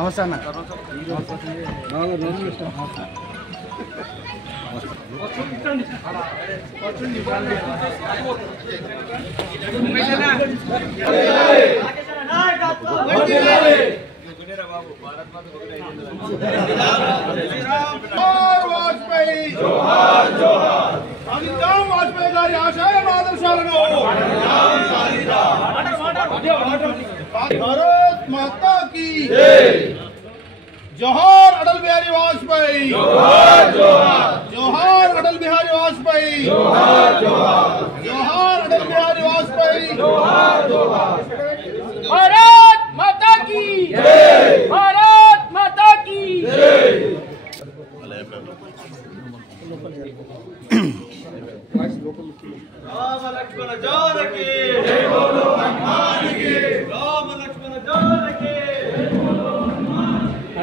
నమస్తే అన్న. వాజ్పేయి గారి ఆశయం ఆదర్శాలను భారత్ మాతా की जोहार अटल बिहारी वाजपेयी, जोहार जोहार, जोहार अटल बिहारी वाजपेयी, जोहार जोहार, जोहार अटल बिहारी वाजपेयी, जोहार जोहार। भारत माता की जय, भारत माता की जय। राम लक्ष्मण जानकी जय बोलो हनुमान की, राम लक्ष्मण जानकी जय बोलो हनुमान की।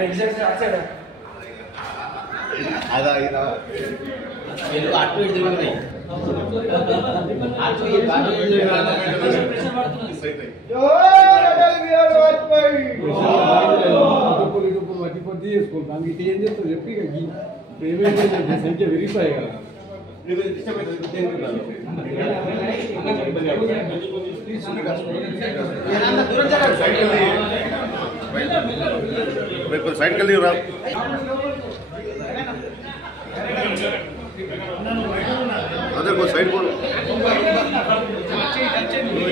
आधा ये लोग आठ मिनट देंगे नहीं आठ मिनट बाद में जोहार अटल बिहारी वाजपेयी, వెరిఫై साइड कर लियो अदर को साइड बोलो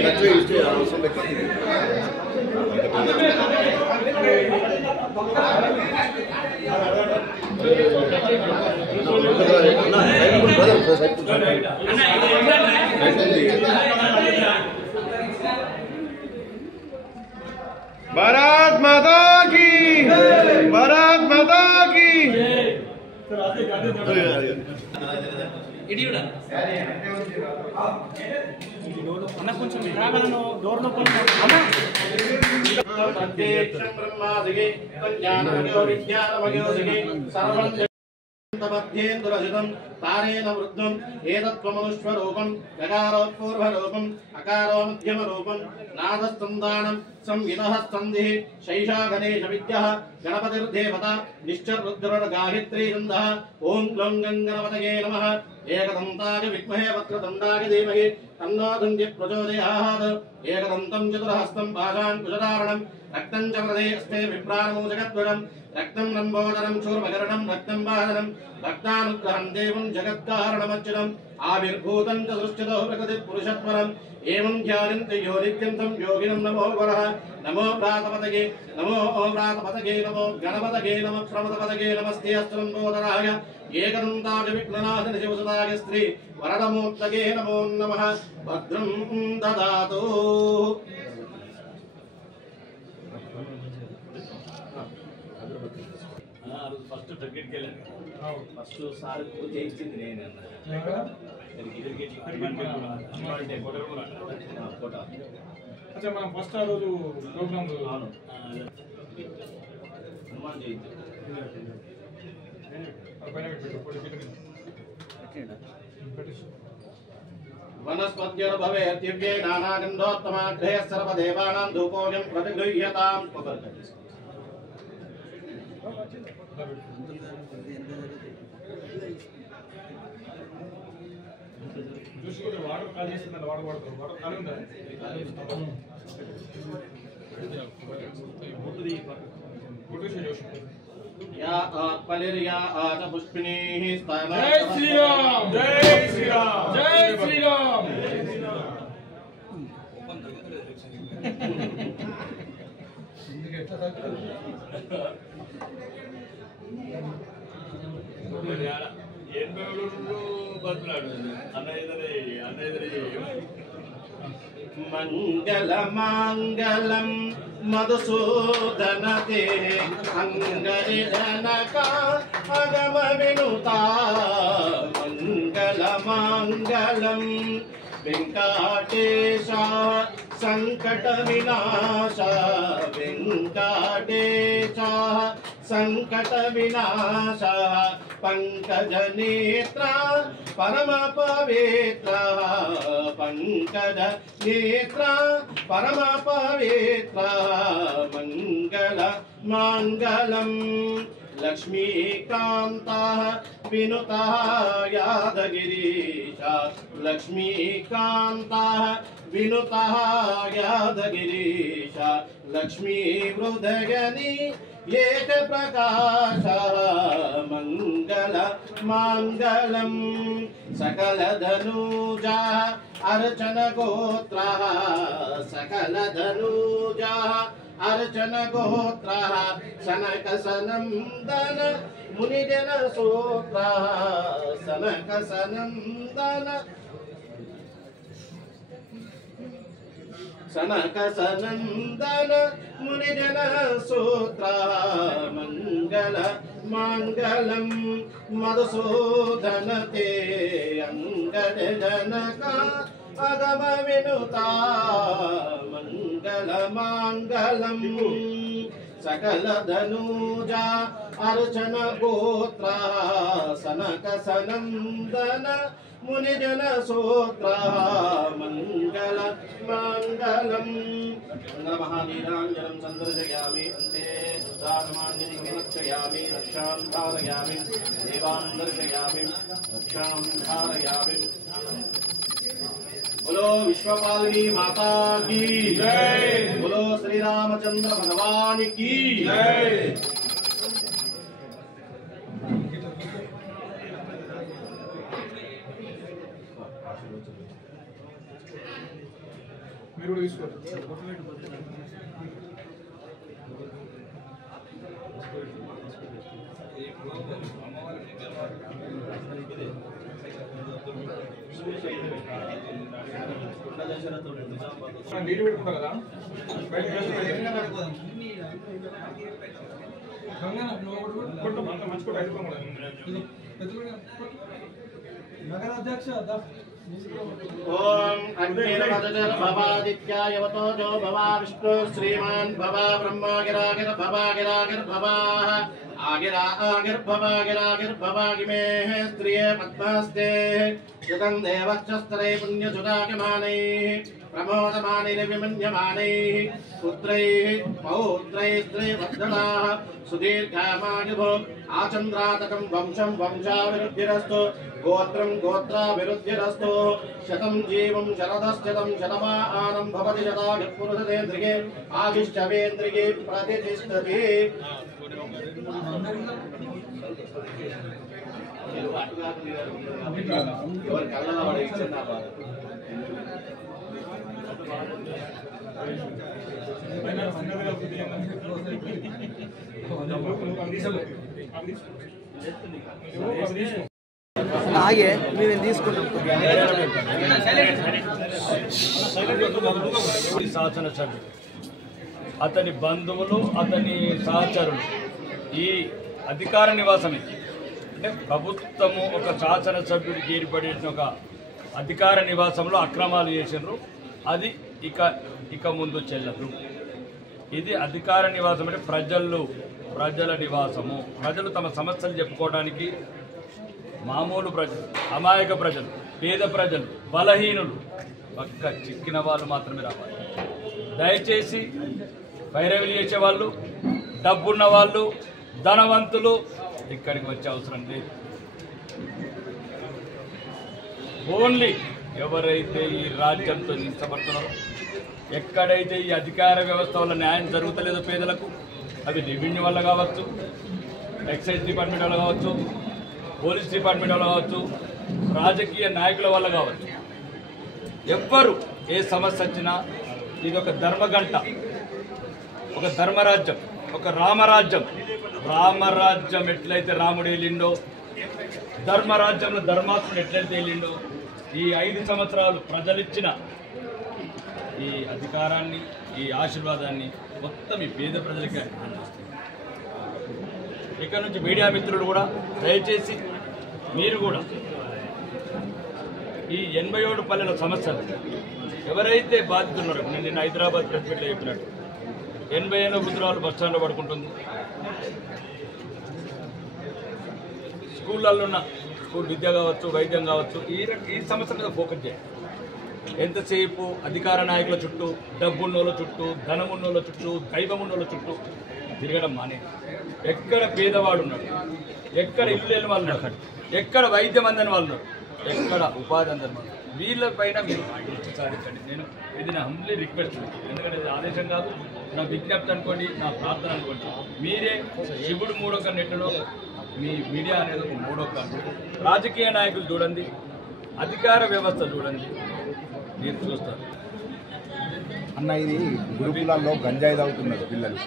अच्छे इससे आराम से करते हैं भारत माता की, भारत माता की। तमध्येन्द्रजितं तारेण वृद्धं एतत्त्वमनुष्वरूपं गकारोत्पूर्वरूपं अकारो मध्यमरूपं नादस्तन्दानं संवितः स्कन्धिः शैषा गणेशविद्यः गणपतिर्देवता निश्चरुद्रगायत्री नन्दः ॐ ग्लं गणपतये नमः एकदन्ताय विद्महे वक्रतुण्डाय धीमहि तन्नो दन्ति प्रचोदयात् एकदन्तं चतुर्हस्तं पाशाङ्कुशधारणं रक्तं च हृदये अस्ते विभ्राणमूजगद्वरं रक्तं लम्बोदरं शूर्पकरणं रक्तं वाहनं भक्तानुग्रहं देवं जगत्कारणमच्युतम् आविर्भूतं च सृष्टितो प्रकृतिपुरुषत्वरम् एवं ध्यायन्ति यो नित्यं तं योगिनं नमो वरः नमो प्रातपतये नमो प्रातपतये नमो गणपतये नमः प्रमदपतये नमस्ते अस्तलम्बोदराय एकदन्ताय विघ्ननाशिनि शिवसुताय श्री वरदमूर्तये नमो नमः भद्रं ददातु। ఫస్ట్ టికెట్ కెళ్ళాను ఫస్ట్ సార్ పూజ చేయించింది నేను అచ్చా మనం ఫస్ట్ ఆ రోజు ప్రోగ్రామ్ హనుమాన్ జయంతి वनस्पत्युर्भवेत् दिव्ये नानागन्धोत्तमाग्रहे सर्वदेवानां धूपोऽयं प्रतिगृह्यताम्। చూసుకుంటే వాటర్ కాల్ చేస్తుందంటే వాటర్ వాడతారు వాటర్ ఖాళీ ఉందా या पलिर्या आच पुष्पिणीः स्तना। जय श्री राम, जय श्री राम, जय श्री राम। मंगल मांगलम मधुसूदनते अंगरिधनका अगम विनुता मंगल मांगलम वेंकटेश संकट विनाश वेंकटेश संकट विनाश पंकज नेत्र परम पवित्र पंकज नेत्र परम पवित्र मंगल मंगलम लक्ष्मीकान्तः विनुतः यादगिरीश लक्ष्मीकान्तः विनुतः यादगिरीश लक्ष्मी हृदयनि एक प्रकाशः मंगल मंगलम सकल धनुजा अर्चन गोत्रः सकल धनुजा अर्चन गोत्रः सनक सनंदन मुनिजन सूत्रः सनक सनंदन सनक सनंदन मुनिजन सूत्रः मंगल मंगलम मधुसूदन ते अंगद जनका अगम विनुता मंगल मंगलम सकल धनुजा अर्चन गोत्र सनक सनंदन मुनिजन सूत्र मंगल मंगलम महावीरांजनम संदर्शयामि अन्ते सुधारमान्यनिक्षयामि रक्षां धारयामि देवान् दर्शयामि रक्षां धारयामि। बोलो विश्वपालिनी माता की जय। बोलो श्री रामचंद्र भगवान की जय। నీరు పెట్టుకుంటా కదా नगराध्यक्ष ओम अग्निर्वदजर भवादित्याय वतोजो भवा विष्णु श्रीमान भवा ब्रह्मा गिरागिर भवा गिरागिर भवाः आगिरा आगिर भवा गिरागिर भवा गिमेः स्त्रिये पद्मस्ते शतं देवच्चस्तरे पुण्यसुदागमानैः प्रमोदमानैर्विमन्यमानैः पुत्रैः पौत्रैस्त्रे वर्धनाः सुदीर्घामायुभो आचन्द्रातकं वंशं वंशाभिवृद्धिरस्तु गोत्रं गोत्राभिवृद्धिरस्तु शतं जीवं शरदश्शतं शतमानं भवति शतायुः पुरुषेन्द्रिये आयुष्यवेन्द्रिये प्रतिष्ठति। ఆగే మేము తీసుకుంటాం శాసన సభ్యుడు అతని బంధువులు అతని సహచరులు ఈ అధికార నివాసమే అంటే ప్రభుత్వము ఒక శాసన సభ్యుడికి ఏర్పడిన ఒక అధికార నివాసంలో అక్రమాలు చేసినారు అది ఇక ముందు చెల్లదు। ఇది అధికార నివాసం అంటే ప్రజల నివాసము। ప్రజలు తమ సమస్యలు చెప్పుకోవడానికి మామూలు ప్రజలు అమాయక ప్రజలు పేద ప్రజలు బలహీనులు పక్క చిక్కిన వాళ్ళు మాత్రమే రావాలి। దయచేసి పైరవిలు చేసేవాళ్ళు డబ్బున్న వాళ్ళు ధనవంతులు ఇక్కడికి వచ్చే అవసరం లేదు। ఓన్లీ ఎవరైతే ఈ రాజ్యంతో నిలిచబడుతున్నారో ఎక్కడైతే ఈ అధికార వ్యవస్థ వల్ల న్యాయం జరుగుతలేదో పేదలకు అది రెవెన్యూ వల్ల కావచ్చు ఎక్సైజ్ డిపార్ట్మెంట్ వల్ల కావచ్చు పోలీస్ డిపార్ట్మెంట్ వల్ల కావచ్చు రాజకీయ నాయకుల వల్ల కావచ్చు ఎవ్వరు ఏ సమస్య వచ్చినా ఇది ఒక ధర్మగంట ఒక ధర్మరాజ్యం ఒక రామరాజ్యం ఎట్లయితే రాముడు వెళ్ళిండో ధర్మరాజ్యంలో ధర్మాత్ముడు ఎట్లయితే వెళ్ళిండో ఈ 5 సంవత్సరాలు ప్రజలిచ్చిన ఈ అధికారాన్ని ఈ ఆశీర్వాదాన్ని మొత్తం ఈ పేద ప్రజలకే ఇక్కడ నుంచి మీడియా మిత్రులు కూడా దయచేసి మీరు కూడా ఈ 87 పల్లెల సమస్యలు ఎవరైతే బాధితున్నారో నేను హైదరాబాద్ ప్రెస్ మీట్లో చెప్పినట్టు 80 ఏళ్ళ వృద్ధురాలు బస్ స్టాండ్లో పడుకుంటుంది. స్కూళ్ళల్లో ఉన్న స్కూల్ విద్య కావచ్చు, వైద్యం కావచ్చు, ఈ సమస్య మీద ఫోకస్ చేయాలి. ఎంతసేపు అధికార నాయకుల చుట్టూ, డబ్బున్నోళ్ళ చుట్టూ, ధనమున్నోళ్ళ చుట్టూ, దైవమున్నోళ్ళ చుట్టూ తిరగడం మానే. ఎక్కడ పేదవాడు ఉన్నాడు, ఎక్కడ ఇల్లు లేని వాళ్ళు ఉన్నారు, ఎక్కడ వైద్యం అందని వాళ్ళు ఉన్నారు, ఎక్కడ ఉపాధి అందని వాళ్ళు, వీళ్ళపైన మీరు దృష్టి సాధించండి. నేను ఇది నా హంబ్లీ రిక్వెస్ట్, ఎందుకంటే ఇది ఆదేశం కాదు, నా విజ్ఞప్తి అనుకోండి, నా ప్రార్థన అనుకోండి. మీరే శివుడు మూడొక నెట్టులో మీ మీడియా అనేది ఒక మూడొక. రాజకీయ నాయకులు చూడండి, అధికార వ్యవస్థ చూడండి, మీరు చూస్తారు. అన్న ఇది గురుకులాల్లో గంజాయి తాగుతున్నారు పిల్లలు,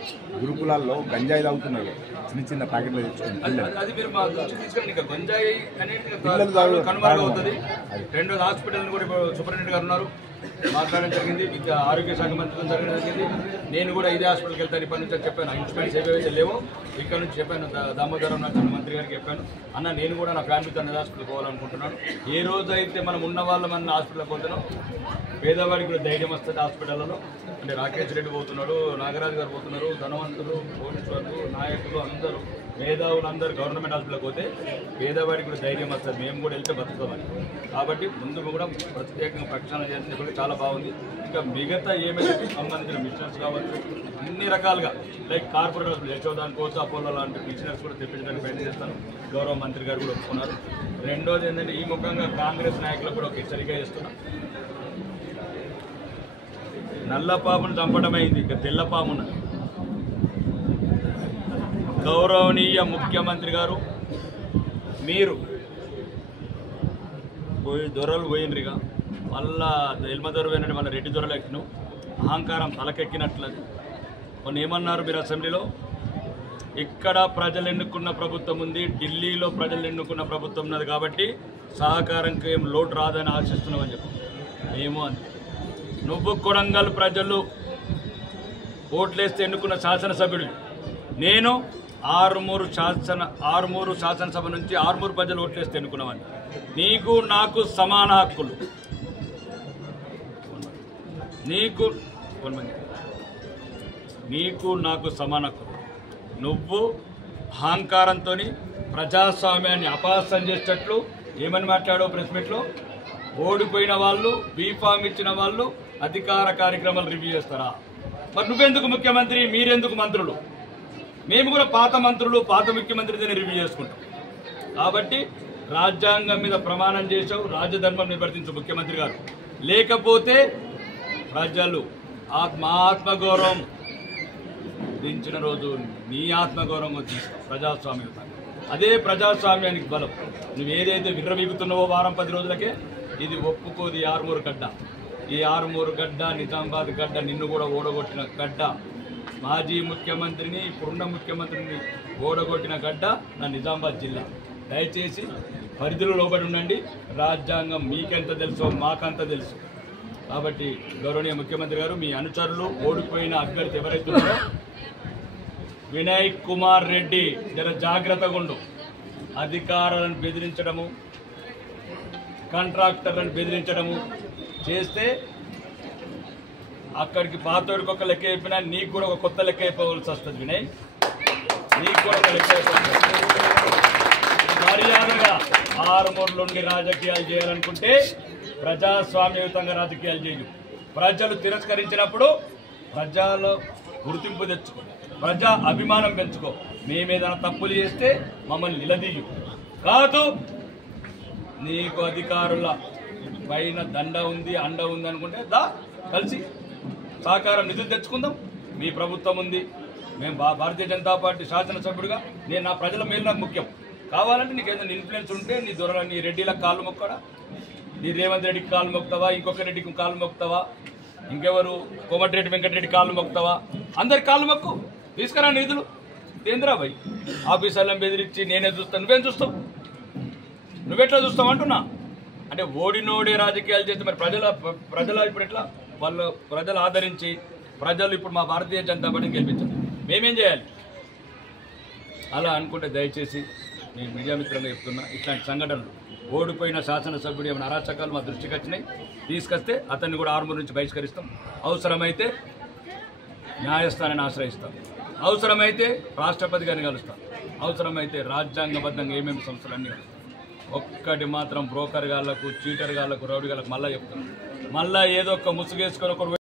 గురుకులాల్లో గంజాయి తాగుతున్నారు, చిన్న చిన్న ప్యాకెట్లు తెచ్చుకుని పిల్లలు. అది మీరు మా దృష్టి తీసుకుని ఇంకా గంజాయి అనేది కనుమరుగవుతుంది. రెండోది హాస్పిటల్ కూడా ఇప్పుడు సూపరింటెండెంట్ గారు ఉన్నారు, మాట్లాడడం జరిగింది, ఆరోగ్య శాఖ మంత్రితో జరగడం జరిగింది. నేను కూడా ఇదే హాస్పిటల్కి వెళ్తాను ఇప్పటి నుంచి చెప్పాను. ఇన్స్ట్రుమెంట్స్ ఏవైతే లేవో ఇక్కడ నుంచి చెప్పాను, దామోదరం నరసింహ మంత్రి గారికి చెప్పాను. అన్న నేను కూడా నా ఫ్యామిలీతో అన్నది హాస్పిటల్కి పోవాలనుకుంటున్నాను. ఏ రోజు అయితే మనం ఉన్న వాళ్ళు మన హాస్పిటల్కి పోతున్నాం, పేదవాడికి కూడా ధైర్యం వస్తుంది హాస్పిటల్లో. అంటే రాకేష్ రెడ్డి పోతున్నాడు, నాగరాజు గారు పోతున్నారు, ధనవంతులు, పోలీసులు, నాయకులు అందరూ, మేధావులు అందరూ గవర్నమెంట్ హాస్పిటల్కి పోతే పేదవాడికి కూడా ధైర్యం వస్తుంది, మేము కూడా వెళ్తే బతుకుతామని. కాబట్టి ముందు కూడా ప్రత్యేకంగా ప్రక్షాళన చేసింది కూడా చాలా బాగుంది. ఇంకా మిగతా ఏమైతే సంబంధించిన మిషనర్స్ కావచ్చు, అన్ని రకాలుగా లైక్ కార్పొరేట్ హాస్పిటల్ యశోదాన్ కోచ్ అపోలో లాంటి మిషనర్స్ కూడా తెప్పించడానికి ప్రయత్నం చేస్తాను. గౌరవ మంత్రి గారు కూడా ఒప్పుకున్నారు. రెండోది ఏంటంటే ఈ ముఖంగా కాంగ్రెస్ నాయకులకు కూడా ఒక హెచ్చరిక చేస్తున్నాం. నల్ల పామును చంపడం అయింది, ఇక తెల్ల పామున. గౌరవనీయ ముఖ్యమంత్రి గారు, మీరు దొరలు పోయినరిగా మళ్ళా ఎల్మ దొర పోయినట్టు మళ్ళీ రెడ్డి దొరలు ఎక్కిన అహంకారం తలకెక్కినట్లది. కొన్ని ఏమన్నారు మీరు అసెంబ్లీలో, ఇక్కడ ప్రజలు ఎన్నుకున్న ప్రభుత్వం ఉంది, ఢిల్లీలో ప్రజలు ఎన్నుకున్న ప్రభుత్వం ఉన్నది కాబట్టి సహకారంకి ఏం లోటు రాదని ఆశిస్తున్నామని చెప్పి. ఏమో అని నువ్వు కొడంగల్ ప్రజలు ఓట్లేస్తే ఎన్నుకున్న శాసనసభ్యుడు, నేను ఆరుమూరు శాసనసభ నుంచి ఆరుమూరు ప్రజలు ఓట్లేస్తే ఎన్నుకున్నామని. నీకు నాకు సమాన హక్కులు, నీకు నాకు సమాన హక్కులు. నువ్వు అహంకారంతో ప్రజాస్వామ్యాన్ని అపహాస్యం చేసేటట్లు ఏమని మాట్లాడో ప్రెస్ మీట్లో, ఓడిపోయిన వాళ్ళు, బీఫామ్ ఇచ్చిన వాళ్ళు అధికార కార్యక్రమాలు రివ్యూ చేస్తారా? మరి నువ్వెందుకు ముఖ్యమంత్రి, మీరెందుకు మంత్రులు? మేము కూడా పాత మంత్రులు, పాత ముఖ్యమంత్రితోనే రివ్యూ చేసుకుంటాం. కాబట్టి రాజ్యాంగం మీద ప్రమాణం చేశావు, రాజధర్మం నిర్వర్తించు ముఖ్యమంత్రి గారు. లేకపోతే ప్రజలు ఆత్మగౌరవం దించిన రోజు నీ ఆత్మగౌరవం తీసుకో. ప్రజాస్వామ్యం అదే ప్రజాస్వామ్యానికి బలం. నువ్వు ఏదైతే విర్రవీగుతున్నావో వారం 10 రోజులకే, ఇది ఒప్పుకోది ఆరుమూరు గడ్డ. ఈ ఆరుమూరు గడ్డ, నిజామాబాద్ గడ్డ, నిన్ను కూడా ఓడగొట్టిన గడ్డ. మాజీ ముఖ్యమంత్రిని, ఇప్పుడున్న ముఖ్యమంత్రిని ఓడగొట్టిన గడ్డ నా నిజామాబాద్ జిల్లా. దయచేసి పరిధిలో లోబడి ఉండండి. రాజ్యాంగం మీకెంత తెలుసో మాకంత తెలుసు. కాబట్టి గౌరవనీయ ముఖ్యమంత్రి గారు, మీ అనుచరులు, ఓడిపోయిన అభ్యర్థి ఎవరైతే ఉన్నారో వినయ్ కుమార్ రెడ్డి జర జాగ్రత్తగా ఉండు. అధికారులను బెదిరించడము, కాంట్రాక్టర్లను బెదిరించడము చేస్తే అక్కడికి పాతోడికి ఒక లెక్క అయిపోయినా నీకు కూడా ఒక కొత్త లెక్క అయిపోవలసి వస్తుంది. వినయ్, నీకు కూడా ఒక లెక్క అయిపోతుంది. మర్యాదగా ఆరుమూరులుండి రాజకీయాలు చేయాలనుకుంటే ప్రజాస్వామ్యయుతంగా రాజకీయాలు చేయు. ప్రజలు తిరస్కరించినప్పుడు ప్రజలు గుర్తింపు తెచ్చుకో, ప్రజా అభిమానం పెంచుకో. మేమేదైనా తప్పులు చేస్తే మమ్మల్ని నిలదీయు. కాదు నీకు అధికారుల పైన దండ ఉంది, అండ ఉంది అనుకుంటే దా కలిసి సహకారం నిధులు తెచ్చుకుందాం. మీ ప్రభుత్వం ఉంది, మేము భారతీయ జనతా పార్టీ శాసనసభ్యుడిగా నేను నా ప్రజల మేలు నాకు ముఖ్యం. కావాలంటే నీకు ఏదైనా ఇన్ఫ్లుయెన్స్ ఉంటే నీ దొర నీ రెడ్డిలకు కాళ్ళు మొక్కడా, నీ రేవంత్ రెడ్డికి కాళ్ళు మొక్కుతావా, ఇంకొక రెడ్డికి కాళ్ళు మొక్కుతావా, ఇంకెవరు కోమటిరెడ్డి వెంకటరెడ్డి కాళ్ళు మొక్కుతావా, అందరికి కాళ్ళు మొక్కు. తీసుకురా నిధులు. ఏంద్రా భయ్, ఆఫీసర్లను బెదిరించి నేనే చూస్తాను, నువ్వేం చూస్తావు, నువ్వెట్లా చూస్తావు అంటున్నా. అంటే ఓడినోడే రాజకీయాలు చేస్తే మరి ప్రజల ఇప్పుడు ఎట్లా వాళ్ళు ప్రజలు ఆదరించి ప్రజలు ఇప్పుడు మా భారతీయ జనతా పార్టీని గెలిపించారు, మేమేం చేయాలి? అలా అనుకుంటే దయచేసి నేను మీడియా మిత్రంగా చెప్తున్నా, ఇట్లాంటి సంఘటనలు ఓడిపోయిన శాసనసభ్యుడు ఏమైనా అరాచకాలు మా దృష్టికి వచ్చినాయి, తీసుకొస్తే అతన్ని కూడా ఆరుమూరు నుంచి బహిష్కరిస్తాం. అవసరమైతే న్యాయస్థానాన్ని ఆశ్రయిస్తాం. అవసరమైతే రాష్ట్రపతి గారిని కలుస్తాం. అవసరమైతే రాజ్యాంగబద్ధంగా ఏమేమి సంస్థలన్నీ ఒక్కటి మాత్రం బ్రోకర్ గాళ్లకు, చీటర్ గాళ్లకు, రౌడీ గాళ్లకు మళ్ళీ చెప్తాం. మళ్ళీ ఏదో ఒక ముసుగేసుకొని ఒకరు